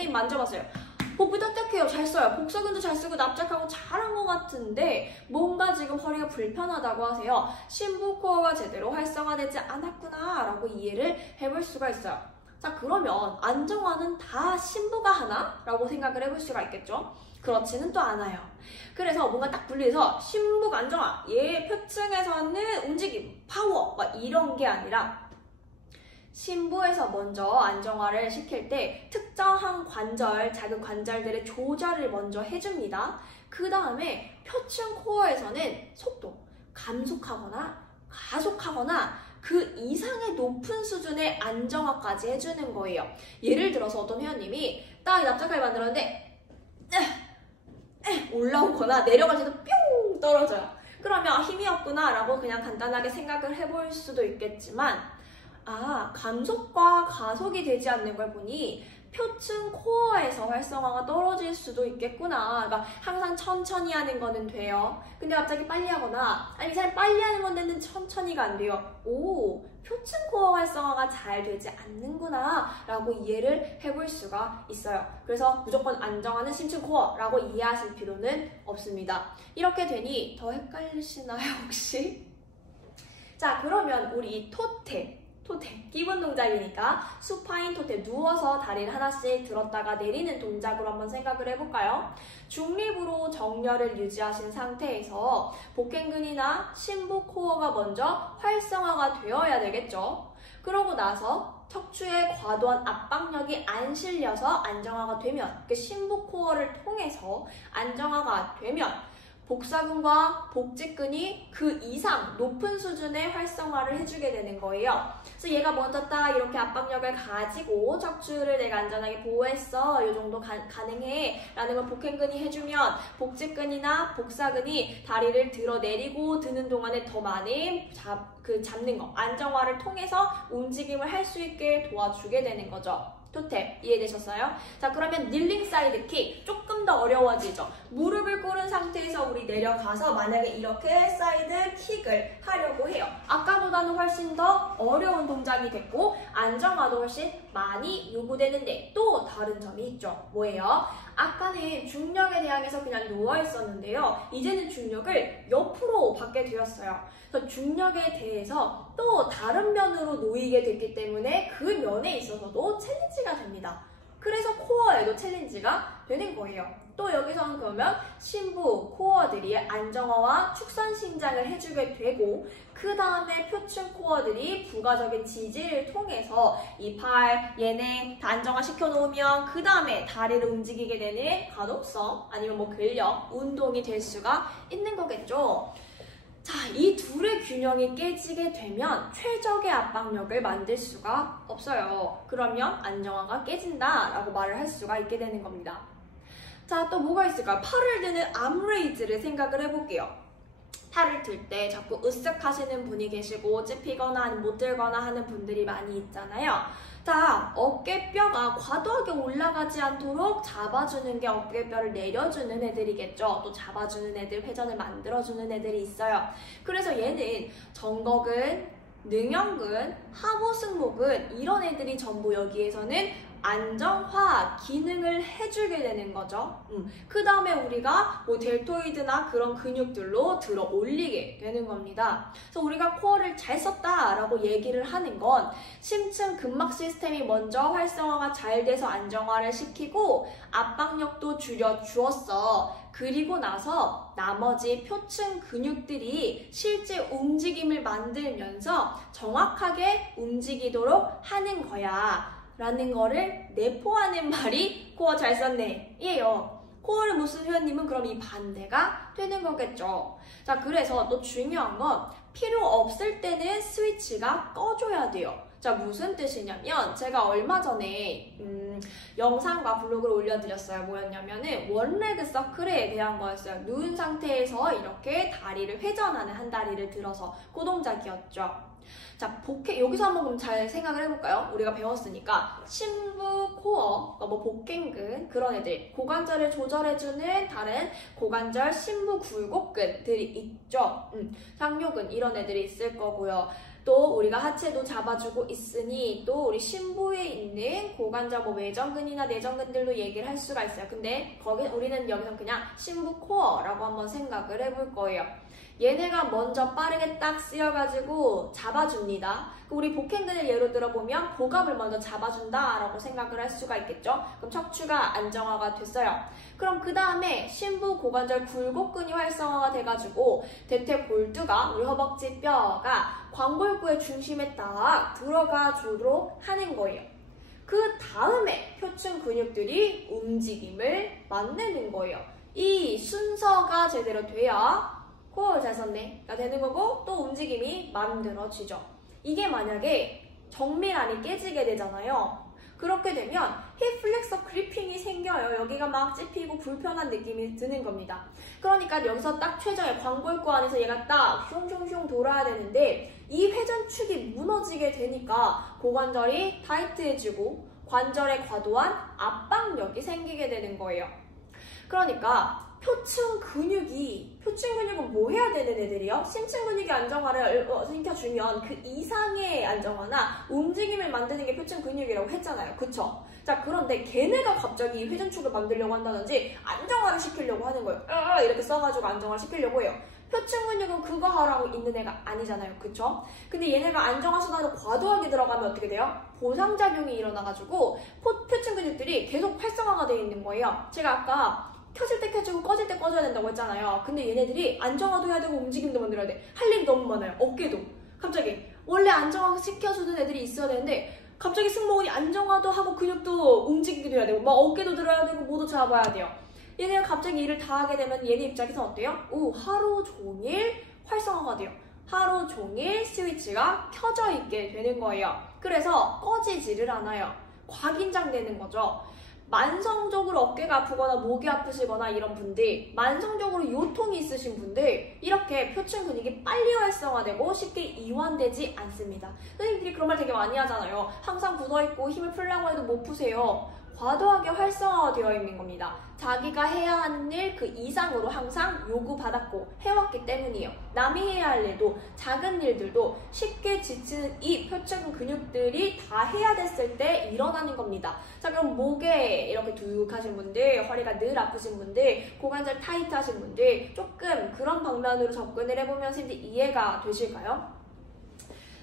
선생님 만져봤어요. 복부 딱딱해요. 잘 써요. 복사근도 잘 쓰고 납작하고 잘한 것 같은데 뭔가 지금 허리가 불편하다고 하세요. 심부코어가 제대로 활성화되지 않았구나 라고 이해를 해볼 수가 있어요. 자, 그러면 안정화는 다 심부가 하나? 라고 생각을 해볼 수가 있겠죠? 그렇지는 또 않아요. 그래서 뭔가 딱 분리해서 심부 안정화, 표층에서는 움직임, 파워 막 이런 게 아니라 심부에서 먼저 안정화를 시킬 때 특정한 관절, 작은 관절들의 조절을 먼저 해줍니다. 그 다음에 표층 코어에서는 속도, 감속하거나 가속하거나 그 이상의 높은 수준의 안정화까지 해주는 거예요. 예를 들어서 어떤 회원님이 딱 납작하게 만들었는데 올라오거나 내려갈 때도 뿅 떨어져요. 그러면 힘이 없구나 라고 그냥 간단하게 생각을 해볼 수도 있겠지만 감속과 가속이 되지 않는 걸 보니 표층 코어에서 활성화가 떨어질 수도 있겠구나. 그러니까 항상 천천히 하는 거는 돼요. 근데 갑자기 빨리 하거나 아니 잘 빨리 하는 건데는 천천히가 안 돼요. 표층 코어 활성화가 잘 되지 않는구나 라고 이해를 해볼 수가 있어요. 그래서 무조건 안정화는 심층 코어라고 이해하실 필요는 없습니다. 이렇게 되니 더 헷갈리시나요 혹시? 자, 그러면 우리 토테 기본 동작이니까 수파인 토테 누워서 다리를 하나씩 들었다가 내리는 동작으로 한번 생각을 해볼까요? 중립으로 정렬을 유지하신 상태에서 복행근이나 심부 코어가 먼저 활성화가 되어야 되겠죠. 그러고 나서 척추에 과도한 압박력이 안 실려서 안정화가 되면 심부 코어를 통해서 안정화가 되면 복사근과 복직근이 그 이상 높은 수준의 활성화를 해주게 되는 거예요. 그래서 얘가 먼저 딱 이렇게 압박력을 가지고 척추를 내가 안전하게 보호했어. 이 정도 가능해. 라는 걸 복행근이 해주면 복직근이나 복사근이 다리를 들어내리고 드는 동안에 더 많이 잡는 거, 안정화를 통해서 움직임을 할 수 있게 도와주게 되는 거죠. 토테 이해되셨어요? 자, 그러면 닐링 사이드 킥 조금 더 어려워지죠. 무릎을 꿇은 상태에서 우리 내려가서 만약에 이렇게 사이드 킥을 하려고 해요. 아까보다는 훨씬 더 어려운 동작이 됐고 안정화도 훨씬 많이 요구되는데 또 다른 점이 있죠. 뭐예요? 아까는 중력에 대항해서 그냥 누워 있었는데요. 이제는 중력을 옆으로 받게 되었어요. 그래서 중력에 대해서 또 다른 면으로 놓이게 됐기 때문에 그 면에 있어서도 챌린지가 됩니다. 그래서 코어에도 챌린지가 되는 거예요. 또 여기서는 그러면 심부, 코어들이 안정화와 축선 신장을 해주게 되고 그 다음에 표층 코어들이 부가적인 지지를 통해서 이 팔, 얘네 다 안정화 시켜놓으면 그 다음에 다리를 움직이게 되는 가독성 아니면 뭐 근력, 운동이 될 수가 있는 거겠죠. 자, 이 둘의 균형이 깨지게 되면 최적의 압박력을 만들 수가 없어요. 그러면 안정화가 깨진다라고 말을 할 수가 있게 되는 겁니다. 자, 또 뭐가 있을까요? 팔을 드는 암레이즈를 생각을 해볼게요. 팔을 들 때 자꾸 으쓱 하시는 분이 계시고 찝히거나 못 들거나 하는 분들이 많이 있잖아요. 자, 어깨뼈가 과도하게 올라가지 않도록 잡아주는 게 어깨뼈를 내려주는 애들이겠죠. 또 잡아주는 애들, 회전을 만들어주는 애들이 있어요. 그래서 얘는 정거근, 능형근, 하부승모근 이런 애들이 전부 여기에서는 안정화 기능을 해주게 되는 거죠. 그 다음에 우리가 뭐 델토이드나 그런 근육들로 들어 올리게 되는 겁니다. 그래서 우리가 코어를 잘 썼다라고 얘기를 하는 건 심층 근막 시스템이 먼저 활성화가 잘 돼서 안정화를 시키고 압박력도 줄여주었어. 그리고 나서 나머지 표층 근육들이 실제 움직임을 만들면서 정확하게 움직이도록 하는 거야. 라는 거를 내포하는 말이 코어 잘 썼네 이에요. 코어를 못 쓴 회원님은 그럼 이 반대가 되는 거겠죠. 자, 그래서 또 중요한 건 필요 없을 때는 스위치가 꺼줘야 돼요. 자, 무슨 뜻이냐면 제가 얼마 전에 영상과 블로그를 올려드렸어요. 뭐였냐면은 원레그 서클에 대한 거였어요. 누운 상태에서 이렇게 다리를 회전하는 한 다리를 들어서 그 동작이었죠. 자, 여기서 한번 그럼 잘 생각을 해볼까요? 우리가 배웠으니까 심부, 코어, 뭐 복갱근 그런 애들, 고관절을 조절해주는 다른 고관절 심부 굴곡근들이 있죠. 상뇨근 이런 애들이 있을 거고요. 또 우리가 하체도 잡아주고 있으니 또 우리 심부에 있는 고관절 뭐 외전근이나 내전근들도 얘기를 할 수가 있어요. 근데 우리는 여기서 그냥 심부 코어라고 한번 생각을 해볼 거예요. 얘네가 먼저 빠르게 딱 쓰여가지고 잡아줍니다. 우리 복행근을 예로 들어보면 복압을 먼저 잡아준다라고 생각을 할 수가 있겠죠. 그럼 척추가 안정화가 됐어요. 그럼 그 다음에 심부 고관절 굴곡근이 활성화가 돼가지고 대퇴골두가 우리 허벅지 뼈가 광골구의 중심에 딱 들어가 주도록 하는 거예요. 그 다음에 표층 근육들이 움직임을 만드는 거예요. 이 순서가 제대로 돼야 코어 잘 썼네가 되는 거고 또 움직임이 만들어지죠. 이게 만약에 정밀안이 깨지게 되잖아요. 그렇게 되면 힙 플렉서 그리핑이 생겨요. 여기가 막 찝히고 불편한 느낌이 드는 겁니다. 그러니까 여기서 딱 최저의 광골구 안에서 얘가 딱 슝슝슝 돌아야 되는데 이 회전축이 무너지게 되니까 고관절이 타이트해지고 관절에 과도한 압박력이 생기게 되는 거예요. 그러니까 표층 근육은 뭐 해야 되는 애들이요? 심층 근육의 안정화를 시켜주면 그 이상의 안정화나 움직임을 만드는 게 표층 근육이라고 했잖아요. 그쵸? 자, 그런데 걔네가 갑자기 회전축을 만들려고 한다든지 안정화를 시키려고 하는 거예요. 이렇게 써가지고 안정화를 시키려고 해요. 표층 근육은 그거 하라고 있는 애가 아니잖아요. 그쵸? 근데 얘네가 안정화 순환으로 과도하게 들어가면 어떻게 돼요? 보상작용이 일어나가지고 표층 근육들이 계속 활성화가 되어 있는 거예요. 제가 아까 켜질 때 켜지고 꺼질 때 꺼져야 된다고 했잖아요. 근데 얘네들이 안정화도 해야 되고 움직임도 만들어야 돼. 할 일이 너무 많아요. 어깨도. 갑자기 원래 안정화 시켜주는 애들이 있어야 되는데 갑자기 승모근이 안정화도 하고 근육도 움직이기도 해야 되고 막 어깨도 들어야 되고 모두 잡아야 돼요. 얘네가 갑자기 일을 다 하게 되면 얘네 입장에서 어때요? 하루 종일 활성화가 돼요. 하루 종일 스위치가 켜져 있게 되는 거예요. 그래서 꺼지지를 않아요. 과긴장되는 거죠. 만성적으로 어깨가 아프거나 목이 아프시거나 이런 분들, 만성적으로 요통이 있으신 분들 이렇게 표층 근육이 빨리 활성화되고 쉽게 이완되지 않습니다. 선생님들이 그런 말 되게 많이 하잖아요. 항상 굳어있고 힘을 풀려고 해도 못 푸세요. 과도하게 활성화가 되어 있는 겁니다. 자기가 해야 하는 일 그 이상으로 항상 요구받았고 해왔기 때문이에요. 남이 해야 할 일도 작은 일들도 쉽게 지치는 이 표층 근육들이 다 해야 됐을 때 일어나는 겁니다. 자, 그럼 목에 이렇게 두둑하신 분들, 허리가 늘 아프신 분들, 고관절 타이트하신 분들 조금 그런 방면으로 접근을 해보면 선생님들 이해가 되실까요?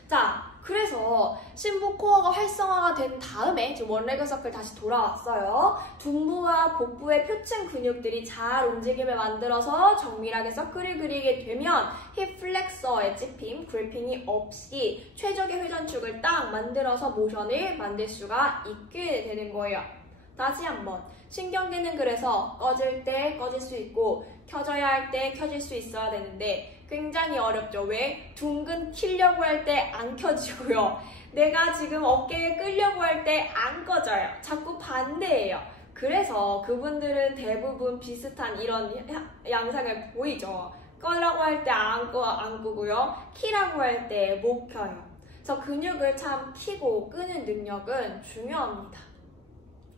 자, 그래서 심부 코어가 활성화가 된 다음에 지금 원레그 서클 다시 돌아왔어요. 둔부와 복부의 표층 근육들이 잘 움직임을 만들어서 정밀하게 서클을 그리게 되면 힙 플렉서의 찝힘, 그리핑이 없이 최적의 회전축을 딱 만들어서 모션을 만들 수가 있게 되는 거예요. 다시 한번 신경계는 그래서 꺼질 때 꺼질 수 있고 켜져야 할 때 켜질 수 있어야 되는데 굉장히 어렵죠. 왜? 둔근 키려고 할 때 안 켜지고요. 내가 지금 어깨에 끌려고 할 때 안 꺼져요. 자꾸 반대예요. 그래서 그분들은 대부분 비슷한 이런 양상을 보이죠. 꺼라고 할 때 안 끄고요. 키라고 할 때 못 켜요. 그래서 근육을 참 키고 끄는 능력은 중요합니다.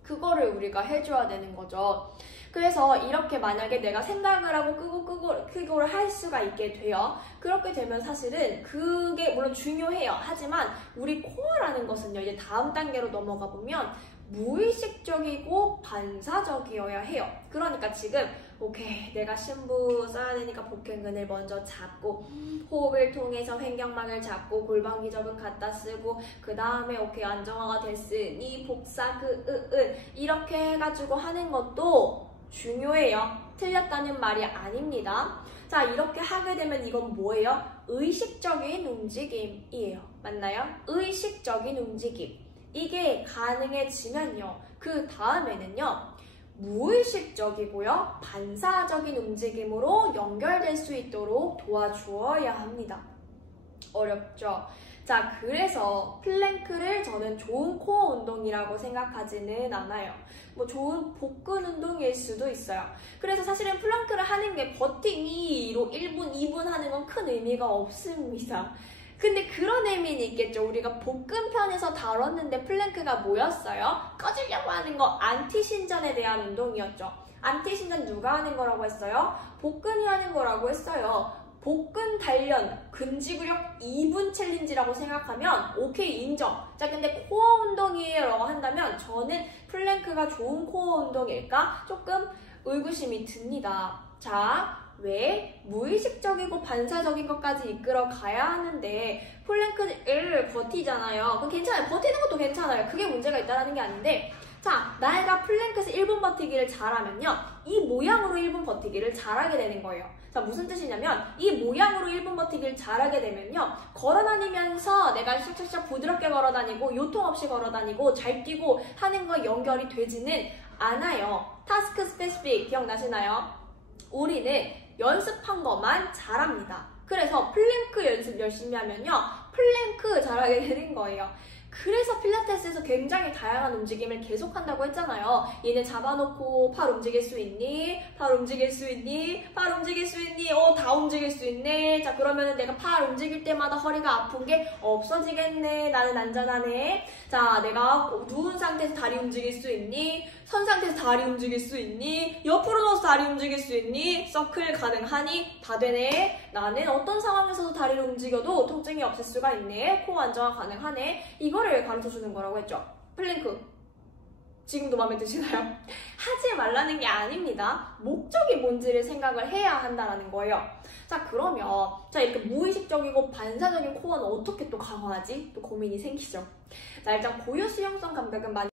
그거를 우리가 해줘야 되는 거죠. 그래서 이렇게 만약에 내가 생각을 하고 끄고를 할 수가 있게 돼요. 그렇게 되면 사실은 그게 물론 중요해요. 하지만 우리 코어라는 것은요, 이제 다음 단계로 넘어가 보면 무의식적이고 반사적이어야 해요. 그러니까 지금 오케이, 내가 심부 써야 되니까 복행근을 먼저 잡고 호흡을 통해서 횡격막을 잡고 골반기접은 갖다 쓰고 그 다음에 오케이 안정화가 됐으니 복사 이렇게 해가지고 하는 것도 중요해요. 틀렸다는 말이 아닙니다. 자, 이렇게 하게 되면 이건 뭐예요? 의식적인 움직임이에요. 맞나요? 의식적인 움직임. 이게 가능해지면요. 그 다음에는요. 무의식적이고요. 반사적인 움직임으로 연결될 수 있도록 도와주어야 합니다. 어렵죠? 자, 그래서 플랭크를 저는 좋은 코어 운동이라고 생각하지는 않아요. 뭐 좋은 복근 운동일 수도 있어요. 그래서 사실은 플랭크를 하는 게 버티기로 1분, 2분 하는 건 큰 의미가 없습니다. 근데 그런 의미는 있겠죠. 우리가 복근 편에서 다뤘는데 플랭크가 뭐였어요? 꺼지려고 하는 거 안티신전에 대한 운동이었죠. 안티신전 누가 하는 거라고 했어요? 복근이 하는 거라고 했어요. 복근 단련 근지구력 2분 챌린지라고 생각하면 오케이 인정. 자, 근데 코어 운동이에요 라고 한다면 저는 플랭크가 좋은 코어 운동일까? 조금 의구심이 듭니다. 자, 왜 무의식적이고 반사적인 것까지 이끌어 가야 하는데 플랭크를 버티잖아요. 그럼 괜찮아요. 버티는 것도 괜찮아요. 그게 문제가 있다는 게 아닌데, 자, 나이가 플랭크에서 1분 버티기를 잘하면요, 이 모양으로 1분 버티기를 잘하게 되는 거예요. 자, 무슨 뜻이냐면 이 모양으로 1분 버티기를 잘하게 되면요, 걸어다니면서 내가 샥샥샥 부드럽게 걸어다니고 요통 없이 걸어다니고 잘 뛰고 하는 거 연결이 되지는 않아요. 타스크 스페시픽 기억나시나요? 우리는 연습한 것만 잘합니다. 그래서 플랭크 연습 열심히 하면요, 플랭크 잘하게 되는 거예요. 그래서 필라테스에서 굉장히 다양한 움직임을 계속한다고 했잖아요. 얘는 잡아놓고 팔 움직일 수 있니? 팔 움직일 수 있니? 팔 움직일 수 있니? 다 움직일 수 있네. 자, 그러면은 내가 팔 움직일 때마다 허리가 아픈 게 없어지겠네. 나는 안전하네. 자, 내가 누운 상태에서 다리 움직일 수 있니? 선 상태에서 다리 움직일 수 있니? 옆으로 누워서 다리 움직일 수 있니? 서클 가능하니? 다 되네. 나는 어떤 상황에서도 다리를 움직여도 통증이 없을 수가 있네. 코어 안정화 가능하네. 이거를 가르쳐주는 거라고 했죠. 플랭크. 지금도 마음에 드시나요? 하지 말라는 게 아닙니다. 목적이 뭔지를 생각을 해야 한다는 거예요. 자, 그러면 자, 이렇게 무의식적이고 반사적인 코어는 어떻게 또 강화하지? 또 고민이 생기죠. 자, 일단 고유 수용성 감각은 많이